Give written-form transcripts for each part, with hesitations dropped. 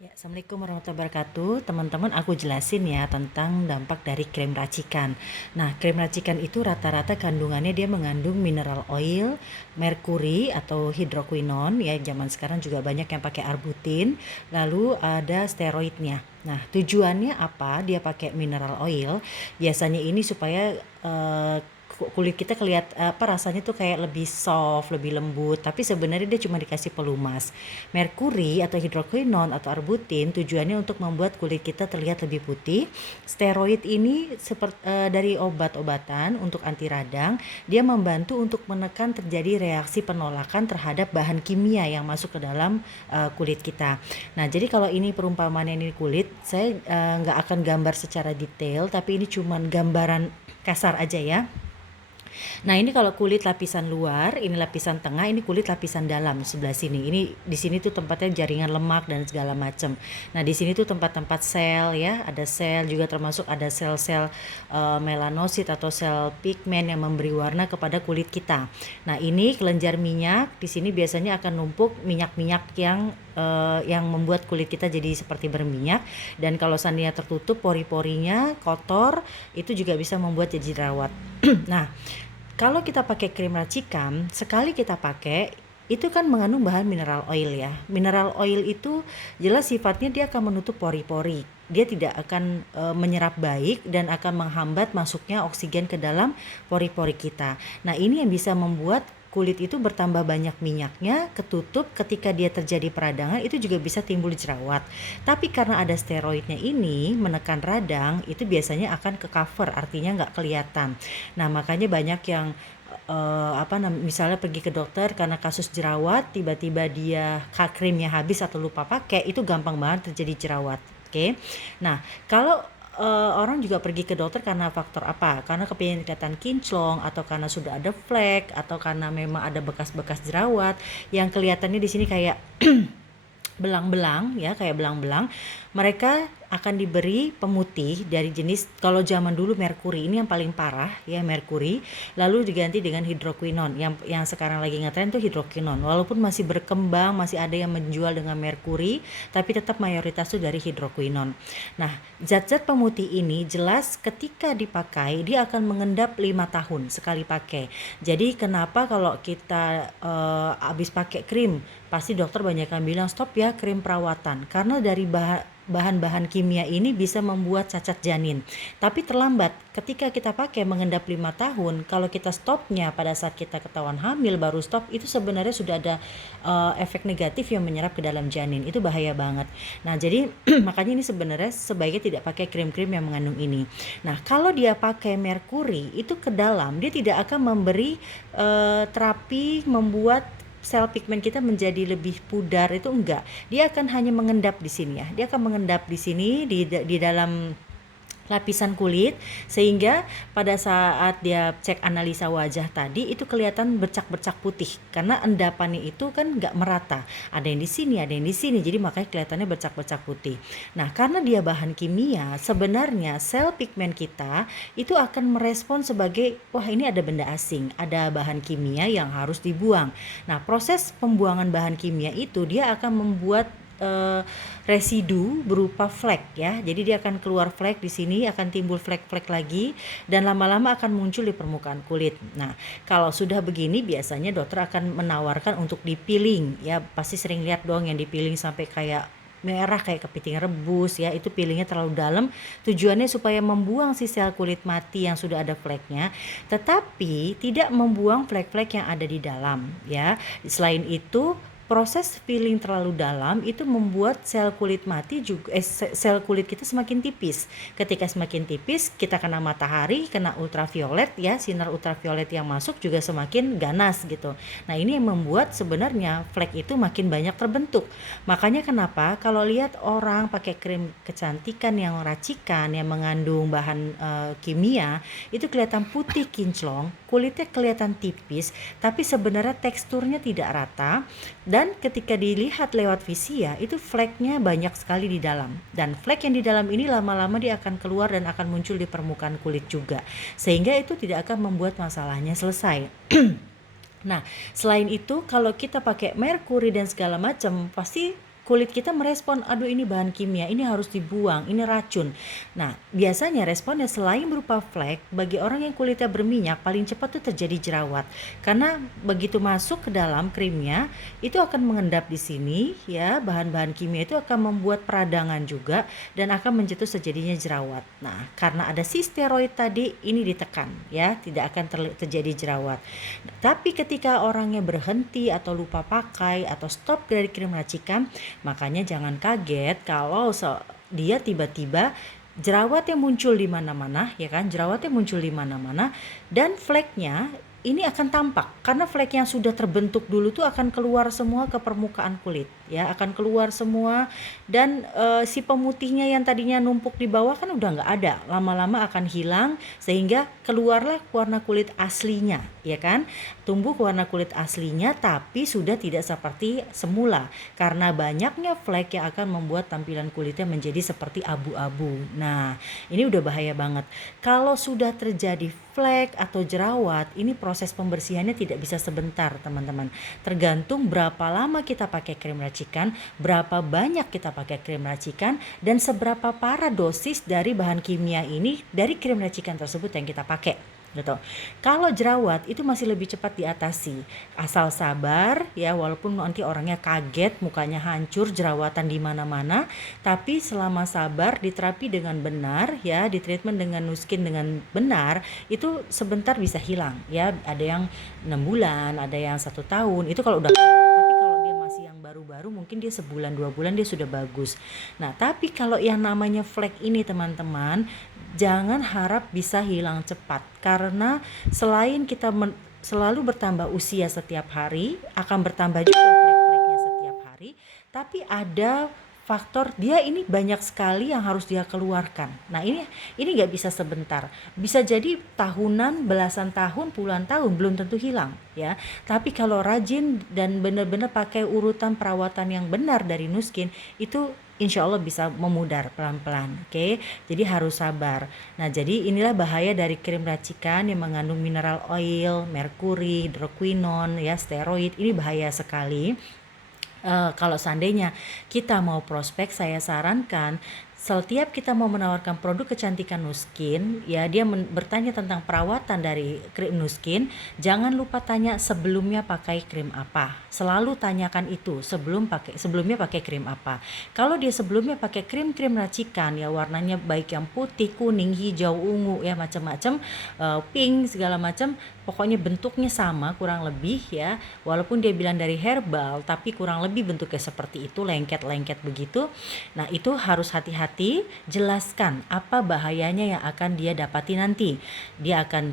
Ya, Assalamualaikum warahmatullahi wabarakatuh. Teman-teman, aku jelasin ya tentang dampak dari krim racikan. Nah, krim racikan itu rata-rata kandungannya dia mengandung mineral oil, merkuri atau hidroquinon ya. Zaman sekarang juga banyak yang pakai arbutin, lalu ada steroidnya. Nah, tujuannya apa? Dia pakai mineral oil. Biasanya ini supaya kulit kita rasanya tuh kayak lebih soft, lebih lembut, tapi sebenarnya dia cuma dikasih pelumas. Merkuri atau hidroquinon atau arbutin tujuannya untuk membuat kulit kita terlihat lebih putih. Steroid ini dari obat-obatan untuk anti radang, dia membantu untuk menekan terjadi reaksi penolakan terhadap bahan kimia yang masuk ke dalam kulit kita. Nah, jadi kalau ini perumpamaan ini kulit, saya nggak akan gambar secara detail, tapi ini cuman gambaran kasar aja ya. Nah, ini kalau kulit lapisan luar, ini lapisan tengah, ini kulit lapisan dalam sebelah sini. Ini di sini tuh tempatnya jaringan lemak dan segala macam. Nah, di sini tuh tempat-tempat sel ya, ada sel juga termasuk ada sel-sel melanosit atau sel pigmen yang memberi warna kepada kulit kita. Nah, ini kelenjar minyak, di sini biasanya akan numpuk minyak-minyak yang membuat kulit kita jadi seperti berminyak, dan kalau seandainya tertutup pori-porinya kotor, itu juga bisa membuat jadi jerawat. Nah, kalau kita pakai krim racikan, sekali kita pakai itu kan mengandung bahan mineral oil ya. Mineral oil itu jelas sifatnya dia akan menutup pori-pori. Dia tidak akan menyerap baik dan akan menghambat masuknya oksigen ke dalam pori-pori kita. Nah, ini yang bisa membuat kulit itu bertambah banyak minyaknya, ketutup, ketika dia terjadi peradangan itu juga bisa timbul jerawat. Tapi karena ada steroidnya ini menekan radang, itu biasanya akan ke cover, artinya nggak kelihatan. Nah, makanya banyak yang misalnya pergi ke dokter karena kasus jerawat, tiba-tiba dia krimnya habis atau lupa pakai, itu gampang banget terjadi jerawat. Oke. Nah, kalau orang juga pergi ke dokter karena faktor apa? Karena kepingin kelihatan kinclong, atau karena sudah ada flek, atau karena memang ada bekas-bekas jerawat yang kelihatannya di sini kayak belang-belang ya, kayak belang-belang. Mereka akan diberi pemutih dari jenis, kalau zaman dulu merkuri, ini yang paling parah ya, merkuri, lalu diganti dengan hidroquinon. Yang sekarang lagi ngetren tuh hidroquinon, walaupun masih berkembang, masih ada yang menjual dengan merkuri, tapi tetap mayoritas tuh dari hidroquinon. Nah, zat-zat pemutih ini jelas ketika dipakai dia akan mengendap 5 tahun sekali pakai. Jadi kenapa kalau kita habis pakai krim, pasti dokter banyak yang bilang stop ya krim perawatan, karena dari bahan-bahan kimia ini bisa membuat cacat janin. Tapi terlambat, ketika kita pakai mengendap 5 tahun, kalau kita stopnya pada saat kita ketahuan hamil baru stop, itu sebenarnya sudah ada efek negatif yang menyerap ke dalam janin. Itu bahaya banget. Nah, jadi makanya ini sebenarnya sebaiknya tidak pakai krim-krim yang mengandung ini. Nah, kalau dia pakai merkuri itu ke dalam, dia tidak akan memberi terapi membuat sel pigmen kita menjadi lebih pudar, itu enggak. Dia akan hanya mengendap di sini ya. Dia akan mengendap di sini di dalam lapisan kulit, sehingga pada saat dia cek analisa wajah tadi itu kelihatan bercak-bercak putih karena endapannya itu kan nggak merata, ada yang di sini, ada yang di sini, jadi makanya kelihatannya bercak-bercak putih. Nah, karena dia bahan kimia, sebenarnya sel pigmen kita itu akan merespon sebagai, wah ini ada benda asing, ada bahan kimia yang harus dibuang. Nah, proses pembuangan bahan kimia itu dia akan membuat residu berupa flek ya. Jadi dia akan keluar flek di sini, akan timbul flek-flek lagi, dan lama-lama akan muncul di permukaan kulit. Nah, kalau sudah begini biasanya dokter akan menawarkan untuk dipiling ya. Pasti sering lihat dong yang dipiling sampai kayak merah kayak kepiting rebus ya, itu pilingnya terlalu dalam, tujuannya supaya membuang si sel kulit mati yang sudah ada fleknya, tetapi tidak membuang flek-flek yang ada di dalam ya. Selain itu, proses peeling terlalu dalam itu membuat sel kulit mati juga, sel kulit kita semakin tipis. Ketika semakin tipis, kita kena matahari, kena ultraviolet ya, sinar ultraviolet yang masuk juga semakin ganas gitu. Nah, ini yang membuat sebenarnya flek itu makin banyak terbentuk. Makanya kenapa kalau lihat orang pakai krim kecantikan yang racikan yang mengandung bahan kimia, itu kelihatan putih kinclong, kulitnya kelihatan tipis, tapi sebenarnya teksturnya tidak rata. Dan ketika dilihat lewat visia, itu fleknya banyak sekali di dalam. Dan flek yang di dalam ini lama-lama dia akan keluar dan akan muncul di permukaan kulit juga. Sehingga itu tidak akan membuat masalahnya selesai. Nah, selain itu kalau kita pakai merkuri dan segala macam, pasti kulit kita merespon, aduh ini bahan kimia, ini harus dibuang, ini racun. Nah, biasanya responnya selain berupa flek, bagi orang yang kulitnya berminyak, paling cepat tuh terjadi jerawat. Karena begitu masuk ke dalam krimnya, itu akan mengendap di sini, ya, bahan-bahan kimia itu akan membuat peradangan juga, dan akan mencetus terjadinya jerawat. Nah, karena ada si steroid tadi, ini ditekan, ya, tidak akan terjadi jerawat. Tapi ketika orangnya berhenti atau lupa pakai atau stop dari krim racikan, makanya jangan kaget kalau dia tiba-tiba jerawatnya muncul di mana-mana, ya kan? Jerawatnya muncul di mana-mana dan fleknya ini akan tampak karena flek yang sudah terbentuk dulu tuh akan keluar semua ke permukaan kulit, ya, akan keluar semua. Dan si pemutihnya yang tadinya numpuk di bawah kan udah nggak ada, lama-lama akan hilang sehingga keluarlah warna kulit aslinya, ya kan? Tumbuh warna kulit aslinya tapi sudah tidak seperti semula karena banyaknya flek yang akan membuat tampilan kulitnya menjadi seperti abu-abu. Nah, ini udah bahaya banget. Kalau sudah terjadi flek atau jerawat, ini proses pembersihannya tidak bisa sebentar, teman-teman. Tergantung berapa lama kita pakai krim racikan, berapa banyak kita pakai krim racikan, dan seberapa parah dosis dari bahan kimia ini dari krim racikan tersebut yang kita pakai. Gitu. Kalau jerawat itu masih lebih cepat diatasi, asal sabar, ya, walaupun nanti orangnya kaget, mukanya hancur, jerawatan di mana-mana, tapi selama sabar diterapi dengan benar, ya, di treatment dengan Nuskin dengan benar, itu sebentar bisa hilang, ya. Ada yang 6 bulan, ada yang 1 tahun, itu kalau udah. Tapi kalau dia masih yang baru-baru, mungkin dia sebulan 2 bulan dia sudah bagus. Nah, tapi kalau yang namanya flek ini, teman-teman, jangan harap bisa hilang cepat karena selain kita selalu bertambah usia setiap hari, akan bertambah juga flek-fleknya setiap hari, tapi ada faktor dia ini banyak sekali yang harus dia keluarkan. Nah, ini nggak bisa sebentar, bisa jadi tahunan, belasan tahun, puluhan tahun belum tentu hilang, ya. Tapi kalau rajin dan benar-benar pakai urutan perawatan yang benar dari Nuskin, itu insya Allah bisa memudar pelan-pelan, oke? Jadi harus sabar. Nah, jadi inilah bahaya dari krim racikan yang mengandung mineral oil, merkuri, hidroquinone, ya, steroid. Ini bahaya sekali. Kalau seandainya kita mau prospek, saya sarankan setiap kita mau menawarkan produk kecantikan Nuskin, ya, dia bertanya tentang perawatan dari krim Nuskin, jangan lupa tanya sebelumnya pakai krim apa. Selalu tanyakan itu sebelumnya pakai krim apa. Kalau dia sebelumnya pakai krim-krim racikan, ya, warnanya baik yang putih, kuning, hijau, ungu, ya, macam-macam, pink, segala macam, pokoknya bentuknya sama kurang lebih, ya. Walaupun dia bilang dari herbal, tapi kurang lebih bentuknya seperti itu, lengket-lengket begitu. Nah, itu harus hati-hati, jelaskan apa bahayanya yang akan dia dapati nanti. Dia akan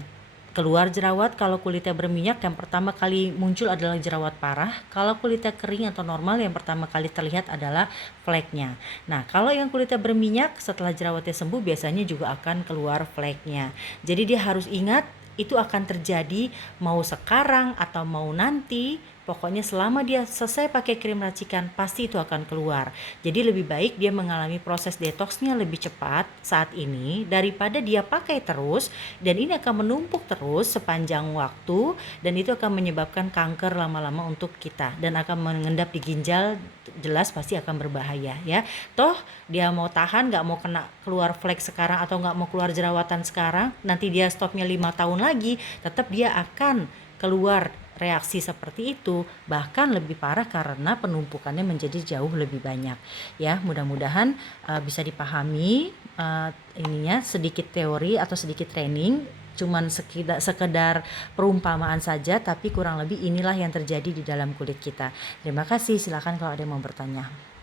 keluar jerawat. Kalau kulitnya berminyak, yang pertama kali muncul adalah jerawat parah. Kalau kulitnya kering atau normal, yang pertama kali terlihat adalah fleknya. Nah, kalau yang kulitnya berminyak, setelah jerawatnya sembuh biasanya juga akan keluar fleknya. Jadi dia harus ingat itu akan terjadi mau sekarang atau mau nanti, pokoknya selama dia selesai pakai krim racikan pasti itu akan keluar. Jadi lebih baik dia mengalami proses detoksnya lebih cepat saat ini daripada dia pakai terus dan ini akan menumpuk terus sepanjang waktu dan itu akan menyebabkan kanker lama-lama untuk kita dan akan mengendap di ginjal, jelas pasti akan berbahaya, ya. Toh dia mau tahan, nggak mau kena keluar flek sekarang atau nggak mau keluar jerawatan sekarang, nanti dia stopnya 5 tahun lagi, tetap dia akan keluar reaksi seperti itu, bahkan lebih parah karena penumpukannya menjadi jauh lebih banyak, ya. Mudah-mudahan bisa dipahami, ininya sedikit teori atau sedikit training, cuman sekedar perumpamaan saja, tapi kurang lebih inilah yang terjadi di dalam kulit kita. Terima kasih, silakan kalau ada yang mau bertanya.